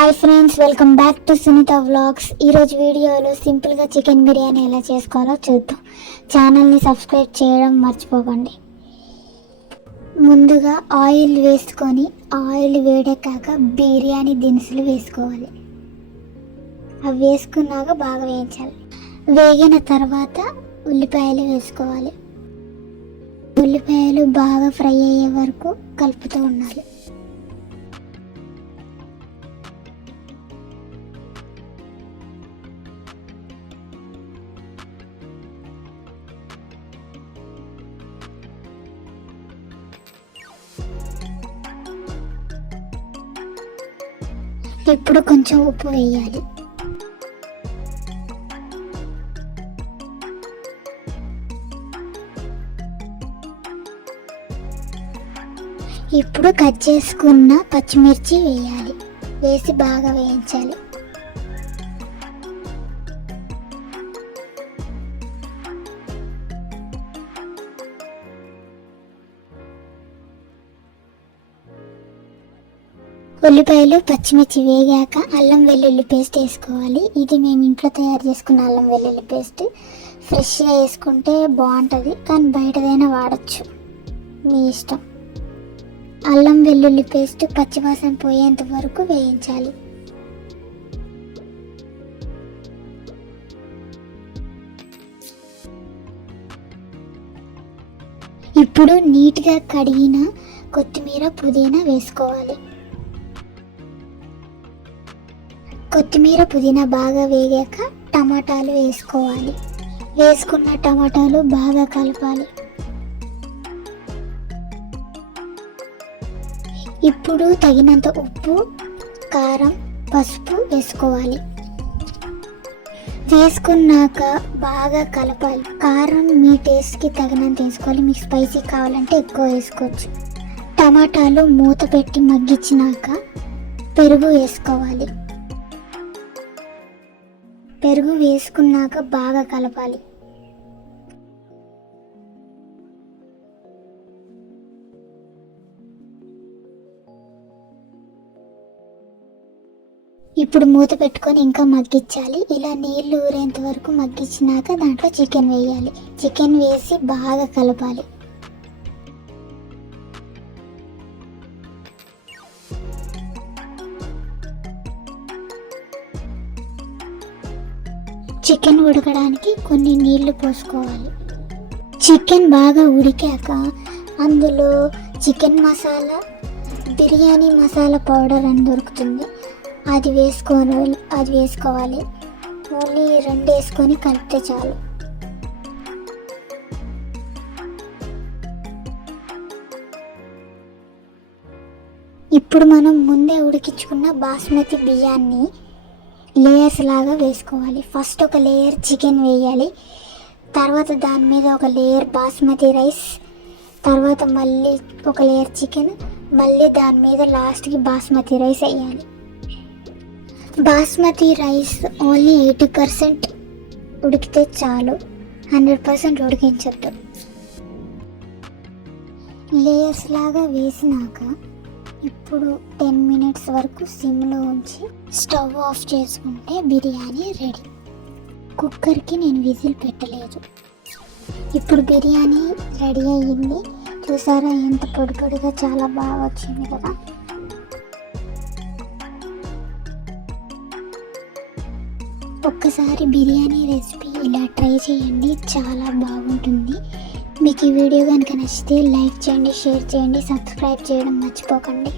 Hi friends welcome back to Sunitha vlogs ఈరోజు వీడియోలో సింపుల్గా చికెన్ బిర్యానీ ఎలా చేసుకోవాలో చూద్దాం. ఛానల్ని సబ్స్క్రైబ్ చేయడం మర్చిపోకండి. ముందుగా ఆయిల్ వేసుకొని ఆయిల్ వేడెక్కాక బిర్యానీ దినుసులు వేసుకోవాలి. అవి వేసుకున్నాక బాగా వేయించాలి. వేగిన తర్వాత ఉల్లిపాయలు వేసుకోవాలి. ఉల్లిపాయలు బాగా ఫ్రై అయ్యే వరకు కలుపుతూ ఉండాలి. ఇప్పుడు కొంచెం ఉప్పు వేయాలి. ఇప్పుడు కట్ చేసుకున్న పచ్చిమిర్చి వేయాలి. వేసి బాగా వేయించాలి. ఉల్లిపాయలు పచ్చిమిర్చి వేగాక అల్లం వెల్లుల్లి పేస్ట్ వేసుకోవాలి. ఇది మేము ఇంట్లో తయారు చేసుకున్న అల్లం వెల్లుల్లి పేస్ట్. ఫ్రెష్గా వేసుకుంటే బాగుంటుంది కానీ బయటదైనా వాడచ్చు. మీ ఇష్టం. అల్లం వెల్లుల్లి పేస్ట్ పచ్చివాసన పోయేంత వరకు వేయించాలి. ఇప్పుడు నీట్గా కడిగిన కొత్తిమీర పుదీనా వేసుకోవాలి. కొత్తిమీర పుదీనా బాగా వేగాక టమాటాలు వేసుకోవాలి. వేసుకున్న టమాటాలు బాగా కలపాలి. ఇప్పుడు తగినంత ఉప్పు కారం పసుపు వేసుకోవాలి. వేసుకున్నాక బాగా కలపాలి. కారం మీ టేస్ట్కి తగినంత వేసుకోవాలి. మీకు స్పైసీ కావాలంటే ఎక్కువ వేసుకోవచ్చు. టమాటాలు మూత పెట్టి మగ్గించినాక పెరుగు వేసుకోవాలి. పెరుగు వేసుకున్నాక బాగా కలపాలి. ఇప్పుడు మూత పెట్టుకొని ఇంకా మగ్గించాలి. ఇలా నీళ్ళు ఊరేంత వరకు మగ్గించినాక దాంట్లో చికెన్ వేయాలి. చికెన్ వేసి బాగా కలపాలి. చికెన్ ఉడకడానికి కొన్ని నీళ్ళు పోసుకోవాలి. చికెన్ బాగా ఉడికాక అందులో చికెన్ మసాలా బిర్యానీ మసాలా పౌడర్ అని దొరుకుతుంది. అది వేసుకొని అది వేసుకోవాలి. ఓన్లీ రెండు వేసుకొని కలిపితే చాలు. ఇప్పుడు మనం ముందే ఉడికించుకున్న బాస్మతి బియ్యాన్ని లేయర్స్ లాగా వేసుకోవాలి. ఫస్ట్ ఒక లేయర్ చికెన్ వేయాలి. తర్వాత దాని మీద ఒక లేయర్ బాస్మతి రైస్ తర్వాత మళ్ళీ ఒక లేయర్ చికెన్ మళ్ళీ దాని మీద లాస్ట్కి బాస్మతి రైస్ వేయాలి. Basmati rice only eighty percent ఉడికితే చాలు. Hundred percent ఉడికించద్దు. లేయర్స్ లాగా వేసినాక ఇప్పుడు టెన్ మినిట్స్ వరకు సిమ్లో ఉంచి స్టవ్ ఆఫ్ చేసుకుంటే బిర్యానీ రెడీ. కుక్కర్కి నేను విజిల్ పెట్టలేదు. ఇప్పుడు బిర్యానీ రెడీ అయ్యింది. చూసారా ఎంత పొడి పొడిగా చాలా బాగా వచ్చింది కదా. ఒక్కసారి బిర్యానీ రెసిపీ ఇలా ట్రై చేయండి. చాలా బాగుంటుంది. మీకు ఈ వీడియో కనుక నచ్చితే లైక్ చేయండి షేర్ చేయండి సబ్స్క్రైబ్ చేయడం మర్చిపోకండి.